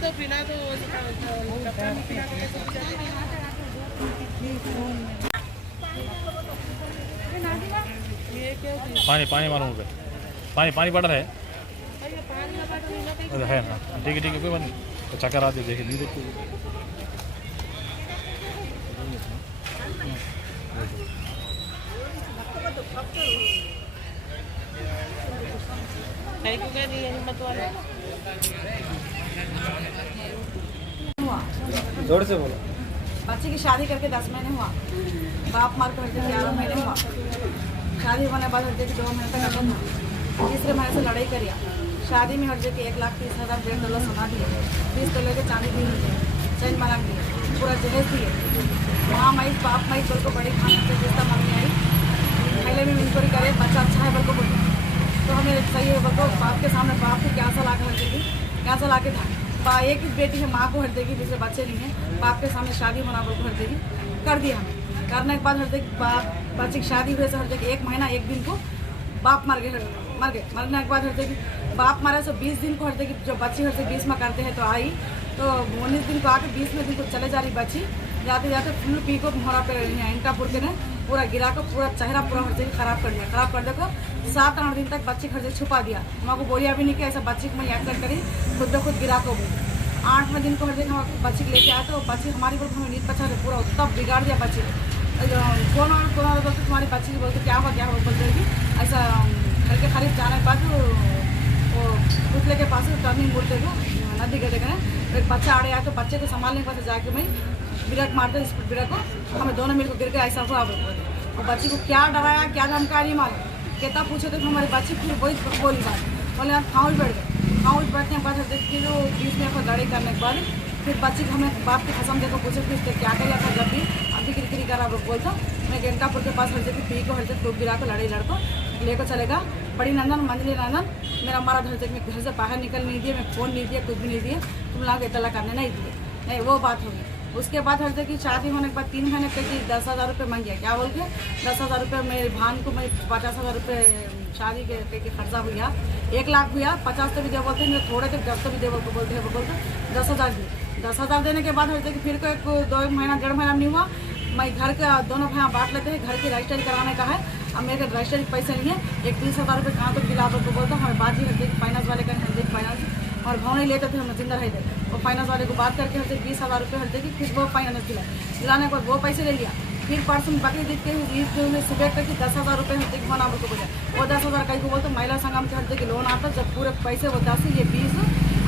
पिला दो पानी पानी मालूम पे पानी पानी पड़ रहा है है ना ठीक है कोई बात नहीं तो चक्कर आते देखे नहीं देखते जोर से बोलो। बच्चे की शादी करके 10 महीने हुआ, बाप मार कर 11 महीने हुआ। शादी होने बाद हर जगह 2 महीने तक अटक था। तीसरे महीने से लड़ाई करिया। शादी में हर जगह 1,30,000 $1.5 सोना दिए, 20 तोले के चांदी दी, चैन बना दिए, पूरा जहेज दिए। माँ माई बाप माई बोल को बड़ी खाने से जिसका मम्मी आई पहले भी इंक्वायरी करे बच्चा अच्छा है बोल को बोले तो हमें सही है बोल को बाप के सामने बाप को क्या सा ला के हर देगी, क्या सा ला के था। एक ही बेटी है, माँ को हर देगी, दूसरे बच्चे नहीं है। बाप के सामने शादी होना बोल को हर देगी कर दिया हमें। करने के बाद हर देगी बाप बच्चे की शादी हुए से हर देगी 1 महीना 1 दिन को बाप मर गए। मरने के बाद हर देगी बाप मारे से 20 दिन को हर देगी जो बच्ची हर से 20 में करते हैं तो आई तो 19 दिन को आके 20वें दिन को चले जा रही बच्ची। जाते जाते फुल पी को मोहरा पे इंटापुर के ने पूरा गिरा को पूरा चेहरा पूरा हर जगह खराब कर दिया। खराब कर देखो 7-8 दिन तक बच्ची हर जगह छुपा दिया। माँ को बोलिया भी नहीं कि ऐसा बच्ची को मैं एक्सीडेंट करी खुद ब खुद गिरा को। 8वें दिन को हर जगह हम बच्ची को लेके आए तो बच्ची हमारी बोलते हमें नींद पछा पूरा तब बिगाड़ दिया बच्ची को। कौन बोलते तुम्हारी बच्ची को बोलते क्या हुआ बोलते ऐसा घर के खरीब जाने के बाद वो पुतले के पास टर्निंग बोलते को नदी गए एक बच्चा आड़े आया तो बच्चे को संभालने के बाद जाके मैं ब्रेक मारते स्पीड ब्रेक को हमें दोनों मिलकर गिर गए ऐसा हुआ। वो बच्ची को क्या डराया क्या धमकाया नहीं मालूम। कहता पूछे तो हमारी बच्ची फिर वही बोली बात बोले आप खाऊँ बैठ गए। खाऊँ बैठने के बाद देखिए जो बीच में लड़ाई करने के बाद फिर बच्ची को हमें बाप की कसम देखो पूछे फिर क्या किया था जब भी अभी किरकिरी करा बोलता मैं गेंटापुर के पास हर जगह पी को हर जगह टूप गिरा को लड़ाई लड़को लेकर चलेगा। बड़ी नंदन मंजली नंदन मेरा हमारा घर तक में घर से बाहर निकल नहीं दिए, मैं फ़ोन नहीं दिया, कुछ भी नहीं दिए, तुम लोग इतला करने नहीं दिए। नहीं वो बात होगी। उसके बाद हर जगह शादी होने के बाद 3 महीने तक 10,000 रुपये मांग गया। क्या बोल के 10,000 रुपये मेरी भान को मैं 50,000 रुपये शादी के खर्चा हुआ 1 लाख हुआ 50 तो भी दे बोलते हैं थोड़े तो 10 तो भी दे बोलते हैं बोलते 10,000 दिए। 10,000 देने के बाद हर जगह फिर को 2 महीना 1.5 महीना नहीं हुआ। मैं घर का दोनों भाई बांट लेते हैं, घर की रजिस्ट्री कराने का है। अब मेरे रजिस्ट्री पैसे नहीं है 31,000 रुपये कहाँ तो दिला को बोलता हमारे बाजी हर जगह फाइनेंस वाले का हर जगह फाइनेंस और भाव नहीं लेते थे हम जिंदा रहे थे। वो फाइनेंस वाले को बात करके हर जगह 20,000 रुपये हर जगह फिर वो फाइनेंस दिलाने के बाद वो पैसे ले लिया। फिर परसों बकरी ईद के ईद सुबह करके 10,000 रुपये हर जगह बना को बोला वो 10,000 कहीं को बोलते महिला संगम के हर जगह लोन आता जब पूरे पैसे वो 10 ये 20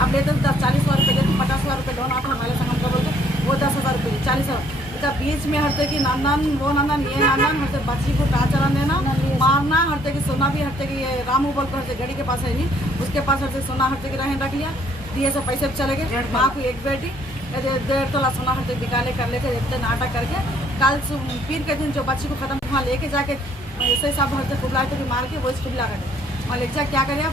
अब लेते 40,000 रुपये देते 50,000 रुपये लोन आता महिला संगम का बोलते वो 10,000 रुपये 40,000 बीच में हर जगह नंदन वो नंदन ये नंदन हर जगह बच्ची को टाचर देना मारना हर जगह सोना भी हर जगह ये रामू बोल कर हर जगह गड़ी के पास है नहीं उसके पास हर जगह सोना हर जगह रहने रख लिया दिए से पैसे भी चले गए। माँ को एक बेटी 1.5 तोला सोना हर जगह निकाले कर लेके इतने नाटक करके कल पीर के दिन जो बच्ची को खत्म वहाँ लेके जाके ऐसे सब हर जगह कुबला तो मार के वो कुबला कर वहाँ ले जा क्या करे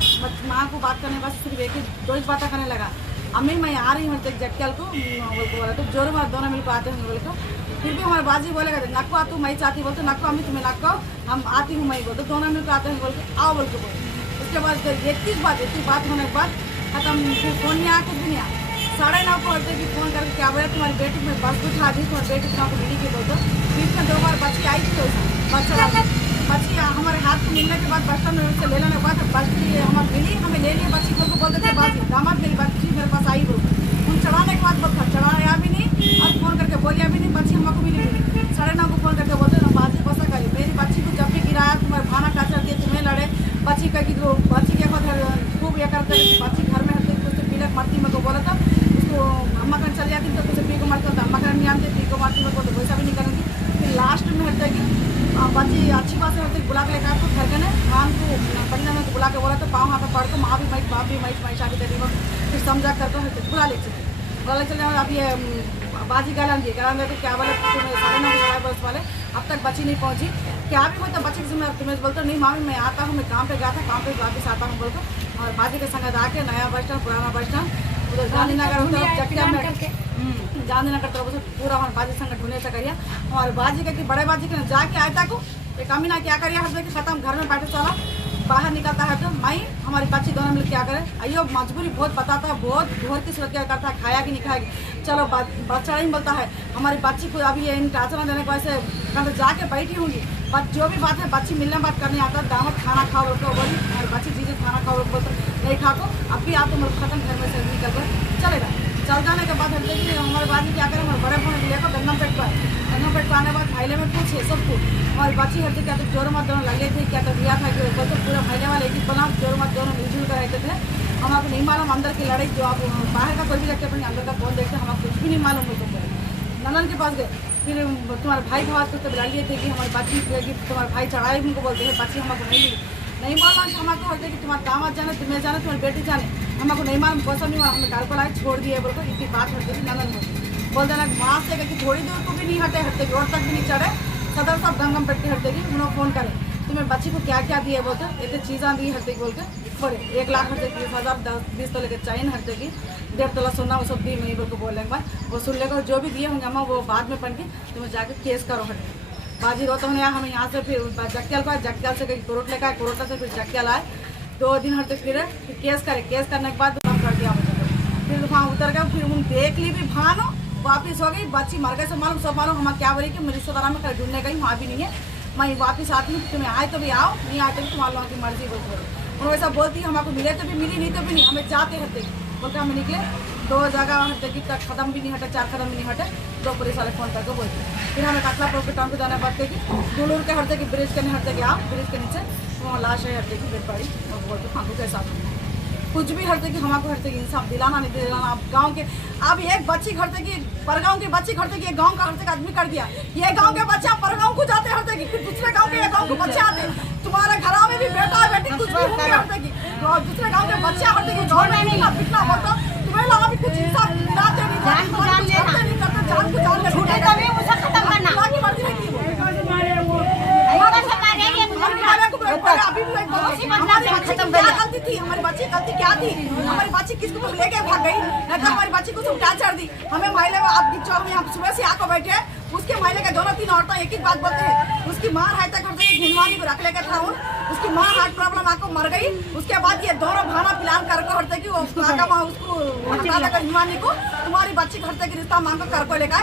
माँ को बात करने के बाद सिर्फ एक ही 2 बातें करने लगा अम्मी मैं आ रही हूँ जटकल को बोला तो जोर मार दोनों मिलकर आते हैं बोले तो फिर भी हमारे बाजी बोलेगा नक्को आ तू मैं चाहती बोलते नक्को अम्मी तुम्हें नक्को हम आती हूँ मैं बोलते दोनों मिलकर आते हैं बोल के आओ बोल के बोले। उसके बाद 31 बात होने के बाद खत्म फिर फ़ोन नहीं आया कुछ भी नहीं आया। 9:30 को हटते कि फ़ोन करके क्या बोला तुम्हारी बेटी में बस कुछ आ दी तुम्हारी बेटी तुम्हारे मिली के बोलते बीच में 2 बार बच्ची आई थी वैसा बच्ची हमारे हाथ को मिलने के बाद बस स्टैंड से ले लेने के बाद बच्ची हमारे मिली हमें ले लिया बच्ची को बोलते थे बाजी दामाद मेरी बच्ची मेरे पास आई बोलते उन चढ़ाने के बाद बहुत चढ़ाया भी नहीं और फ़ोन करके बोलिया भी नहीं बच्ची हमको मिली 9:30 को फ़ोन करके बोलते ना बाजी बसा करी मेरी बच्ची को जब भी गिराया तुम्हारे भाना टाचर दिए तुम्हें लड़े बच्ची का तो बच्ची के बाद खूब ये करते बच्ची घर में हटते कुछ पीलक मरती मेरे को बोला था उसको अम्मा कर चली जाती तो कुछ पी को मारती तो अम्मा कर नहीं आती पी को मारती मेरे को तो वैसा भी नहीं करूँगी। फिर लास्ट में हटते कि बच्ची अच्छी बात से हटते बुला के लेकर आते घर के ने भान को बंदे में बुला के बोला तो पाँव हाथ पढ़ को माँ भी माइट बाप भी माइट माइट आके दे फिर समझा करके हटते बुला ले चले अब ये बाजी गालान दिए तो क्या बोले 9:30 बस वाले अब तक बच्ची नहीं पहुंची क्या भी मतलब बच्ची की जिम्मेदारी तुम्हें बोलते नहीं मामी मैं आता हूँ मैं काम पे गया था काम पे वापस आता हूँ बोलते और बाजी के संग आके नया बस स्टैंड पुराना बस स्टैंड उधर गांधीनगर गांधीनगर तरफ से पूरा हमारे बाजी संग ढूंढने से करिए और बाजी के बड़े बाजी के जाके आए तक एक अमीना क्या करिए हर जगह खत्म घर में बैठे चला बाहर निकलता है तो माई हमारी बच्ची दोनों मिल क्या करें, अयो मजबूरी बहुत बताता है, बहुत घर की सूरत क्या करता है, खाया कि नहीं खाएगी, चलो बच्चा ही बोलता है हमारी बच्ची को अभी ये टाचना देने को ऐसे कल जाके बैठी होंगी, बट जो भी बात है बच्ची मिलने बात करने आता है, दामद खाना खाओ तो बोली हमारी बच्ची चीज़ें खाना खाओ बोलते नहीं खा को अब भी आप तो मतलब खत्म घर में से निकल कर चलेगा। चल जाने के बाद हटते कि हमारे बाद में क्या करें, हमारे बड़े फोन लेकर गंगम पेट पर गंगम पेट पर आने बाद भाईले में पूछे सबको हमारी बच्ची हटते क्या तो जोर मत दोनों लगे थे, क्या तो दिया था कि बोलते पूरा भाईले वाले एक ही बना जोर मत दोनों मिलजुल कर रहते थे। हम आपको नहीं मालूम अंदर की लड़ाई जो आप बाहर का कोई भी देखते अपने अंदर का कौन देखते हमें कुछ भी नहीं मालूम होता। नंदन के पास गए, फिर तुम्हारे भाई के हाथ को बुला लिए थे कि हमारी बच्ची कि तुम्हारे भाई चढ़ाए उनको बोलते हैं बच्ची हमको नहीं मिली, नहीं मालूम कि हमको बोलते कि तुम्हारा दामाद जाने तुम्हें जाने तुम्हारी बेटी जाने हमको नहीं मालूम पसंद नहीं मालूम हमें घर पर आए छोड़ दिए बोलते इतनी बात हटती थी। नंदन बोल देना वहाँ से कि थोड़ी दूर को भी नहीं हटे हटते रोड तक भी नहीं चढ़े, सदर सब गंगम पेट के हटते कि उन्होंने फ़ोन करे तुम्हें बच्ची को क्या क्या दिए बोलते इतनी चीज़ें दी हटते बोल के बड़े 1 लाख हटते 30,000 10-20 तोले के चैन हटते की 1.5 तोला सोना वो सब दी मैं बोल को बोलने के बाद वो सुन लेकर जो भी दिए होंगे अम्मा वो बाद में पढ़ के तुम्हें जाके केस करो हटे बाजी रो तो हम यहाँ से फिर जगत्याल को आए, जगत्याल से कहीं कोरोट लेकर आए, कोरोटा से फिर जगत्याल आए 2 दिन हटते फिर केस करे, केस करने के बाद काम कर दिया मुझे, फिर वहाँ उतर गए, फिर उन देख ली भी भानो वापिस हो गई, बच्ची मर गए सब मालूम सब मालूम हम क्या बोली कि मेरी रिश्तेदारा में ढूंढने गई वहाँ भी नहीं है, मैं वापिस आती हूँ तुम्हें आए तो भी आओ नहीं आते भी तुम्हारे लोगों की मर्जी बोलते उन्होंने वैसा बोलती हमको मिले तो भी मिली नहीं तो भी नहीं हमें जाते हटते बोलते हम निकले 2 जगह हटते कि तक खत्म भी नहीं हटे 4 कदम भी नहीं हटे 2 पुलिस वाले फ़ोन करके बोलते फिर हमें कटला के टाउन को जाने बात कि डुलूर के हटते कि ब्रिज के नहीं हटते कि आओ ब्रिज के नीचे वहाँ लाश है हटते की बेड पड़ी और बोलते हमको कैसा कुछ भी हटते कि हमको हटते कि इंसाफ दिलाना नहीं दिलाना। अब गांव के अब एक बच्ची हटते कि परगांव की बच्ची हटते कि एक गांव का हटते का आदमी कर दिया, ये गांव के बच्चे परगांव को जाते हटते कि फिर दूसरे गांव के गांव के बच्चे आते तुम्हारे घर में भी बेटा बेटी कुछ भी होंगे हटते कि दूसरे गांव के बच्चे हटते कि गाँव में नहीं पिटना पड़ता तुम्हें लगा भी कुछ इंसाफ दिलाते नहीं जान को जान उसे खत्म करना की मर्जी नहीं की गलती थी हमारी बच्ची गलती क्या थी, हमारी बच्ची किसको तुम लेके भाग गई, नहीं तो हमारी बच्ची को तुम क्या चढ़ दी हमें महिला में आप जो हम यहाँ सुबह से आकर बैठे उसके महिला के 2-3 औरतें एक ही बात बोलते हैं उसकी माँ हाथ तक हटते घिनवानी को रख लेकर था उसकी माँ हार्ट प्रॉब्लम आकर मर गई, उसके बाद ये दोनों भाना पिलान करके हटते कि वो उसको हिमवानी को तुम्हारी बच्ची हटते की रिश्ता मांग कर को लेकर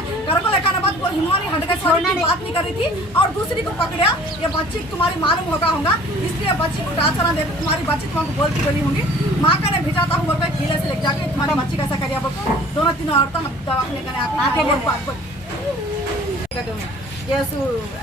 लेकर बाद वो हिमवानी हट गई छोड़ने की बात नहीं करी थी और दूसरी को पकड़ा ये बच्ची तुम्हारी मालूम होगा इसलिए बच्ची को टाचना देते तुम्हारी बच्ची तुमको बोलती बोली होंगी माँ का ने भेजाता हूँ बोलते किले से लेके जाके तुम्हारी बच्ची कैसा करिए बोलते 2-3 औरतें दवा लेकर आके केस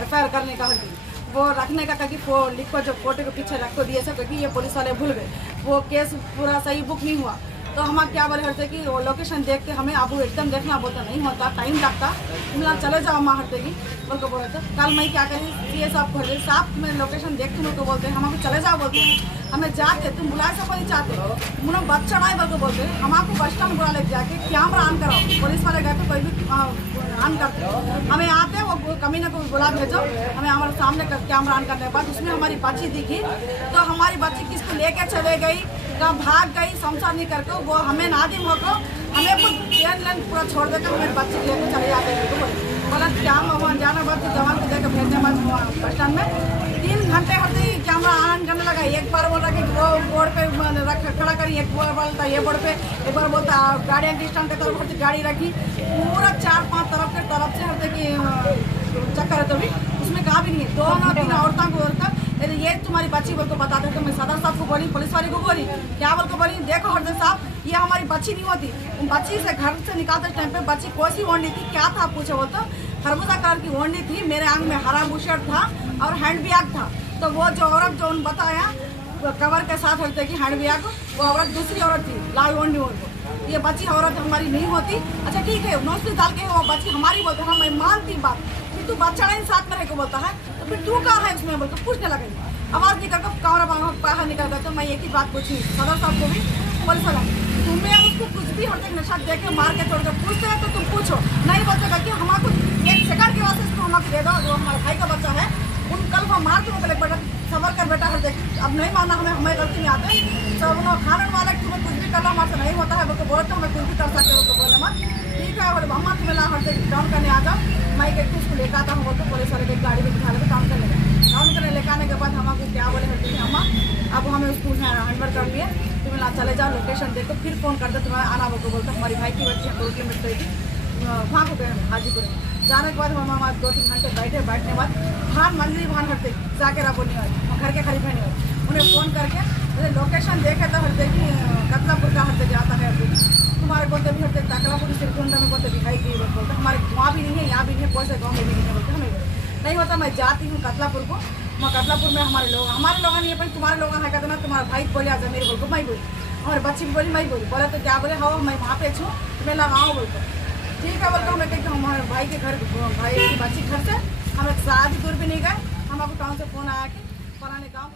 FIR करने का हल्दी वो रखने का कि लिख को जो फोटो के पीछे रख को दिए सब क्योंकि ये पुलिस वाले भूल गए वो केस पूरा सही बुक नहीं हुआ तो हम क्या बोले हटते कि वो लोकेशन देख के हमें अब एकदम देखना बोलता नहीं होता टाइम लगता मिला चले जाओ माँ हटते की बोल को बोले थे कल मैं क्या करी ये सब खोल साफ में लोकेशन देख तुम को बोलते हैं हमको चले जाओ बोलते हैं हमें जाके तुम बुलाए सब नहीं चाहते मुनो बस चढ़ाए बोल को बोलते हैं हम आपको बस स्टैंड बुला लेके जाके कैमरा ऑन कराओ पुलिस वाले गए तो कोई भी ऑन करते हमें आते वो कमीने को बुला भेजो हमें हमारे सामने कैमरा ऑन करने के बाद उसमें हमारी बच्ची दिखी तो हमारी बच्ची किसको लेके चले गई कहाँ भाग गई संसार नहीं करके वो हमें नादिम होकर हमें कुछ लेन पूरा छोड़ देकर हमारी बच्ची लेकर चले जाते हैं बोला क्या वहाँ जाना बाद जवान को देकर भेजने बाद बस स्टैंड में 3 घंटे हटते ही कैमरा ऑन करने लगा एक बार बोल रहा कि वो बोर्ड पे खड़ा करी एक बार बोलता ये बोर्ड पे एक बार बोलता गाड़ी स्टैंड की तरफ हटती गाड़ी रखी पूरा 4-5 तरफ से हटते कि चक्कर है तो भी उसमें कहा भी नहीं 2-3 औरतों को ये तुम्हारी बच्ची बोल को बताते तो मैं सदर साहब को बोली पुलिस वाले को बोली क्या बोल को बोली देखो हरदर साहब ये हमारी बच्ची नहीं होती बच्ची से घर से निकालते टाइम पे बच्ची कौन सी ओढ़नी थी क्या था पूछे बोलते खरबूजा कलर की ओढ़नी थी मेरे आंग में हरा बुशर्ट था और हैंड बैग था तो वो जो औरत जो बताया कवर के साथ हटते कि हैंड बैग वो औरत दूसरी औरत थी लाल ओढ़नी को ये बच्ची औरत हमारी नहीं होती अच्छा ठीक है नौसरी डाल के वो बच्ची हमारी बोलते हैं मैं मानती बात फिर तू बच्चा नहीं साथ में रह को बोलता है तो फिर तू कहाँ है उसमें बोलते पूछने लगे आवाज़ निकल कर कमरा बाहर निकल गया तो मैं एक ही बात पूछी सदर साहब को भी पुलिस वाला तुम्हें उसको कुछ भी हर तक नशा दे के मार के छोड़ कर पूछते हैं तो तुम पूछो नहीं बोलते कि हमको 1 सेकंड के वास्ते उसको हमको दे दो जो हमारे भाई का बच्चा है उन कल को मार के बोले बेटा सबर कर बेटा हर देख अब नहीं मानना हमें गलती में आते तो उन्होंने खाने वाला तुम्हें कुछ भी करना हमारे से नहीं होता है बोलते बोलते हमें कुछ भी कर सकते हो तो बोले मत ठीक है बोले मम्मा तुम्हें ला हर देख डाउन करने आ जाओ मैं एक उसको लेकर आता हूँ तो पुलिस वाले की गाड़ी में बिठा लेकर डाउन कर लेगा डाउन करने लेकर आने के बाद हमको क्या बोले हर अम्मा अब हमें स्कूल में हैंडवर कर लिए, तो बोला चले जाओ लोकेशन देखो, फिर फ़ोन करते तुम्हारा आना होगा। बोलते हमारी भाई की बच्ची 2 किलोमीटर गई थी, वहाँ को गए हम हाजीपुर में। जाने के बाद हम वहाँ 2-3 घंटे बैठने के बाद भान मंदिर भान हटते जाके रखो नहीं हुआ, घर के खरीद नहीं हुआ। उन्हें फ़ोन करके लोकेशन देखे तो हटते कि कतलापुर का हटते जाता है, तुम्हारे बोलते भी हटते टाकलापुर सिरकुंडा में बोलते दिखाई दी बोलते हमारे वहाँ भी नहीं है, यहाँ भी नहीं है, कौन से गाँव में भी नहीं है बोलते। हमें नहीं होता, मैं जाती हूँ कतलापुर को, मैं कतलापुर में हमारे लोग नहीं है, पर तुम्हारे लोग है कहते ना, तुम्हारा भाई बोले आजा मेरे बोल को, मैं बोली हमारे बच्ची भी बोली, मैं बोली बोले तो क्या बोले, हाँ मैं वहाँ पे छूँ, मैं लगाऊँ बोलते ठीक है बोलता हूँ। मैं कहती हूँ हमारे भाई के घर, भाई की बच्ची घर से हम एक शादी दूर भी नहीं गए, हमको टाउन से फ़ोन आया कि फलाने गाँव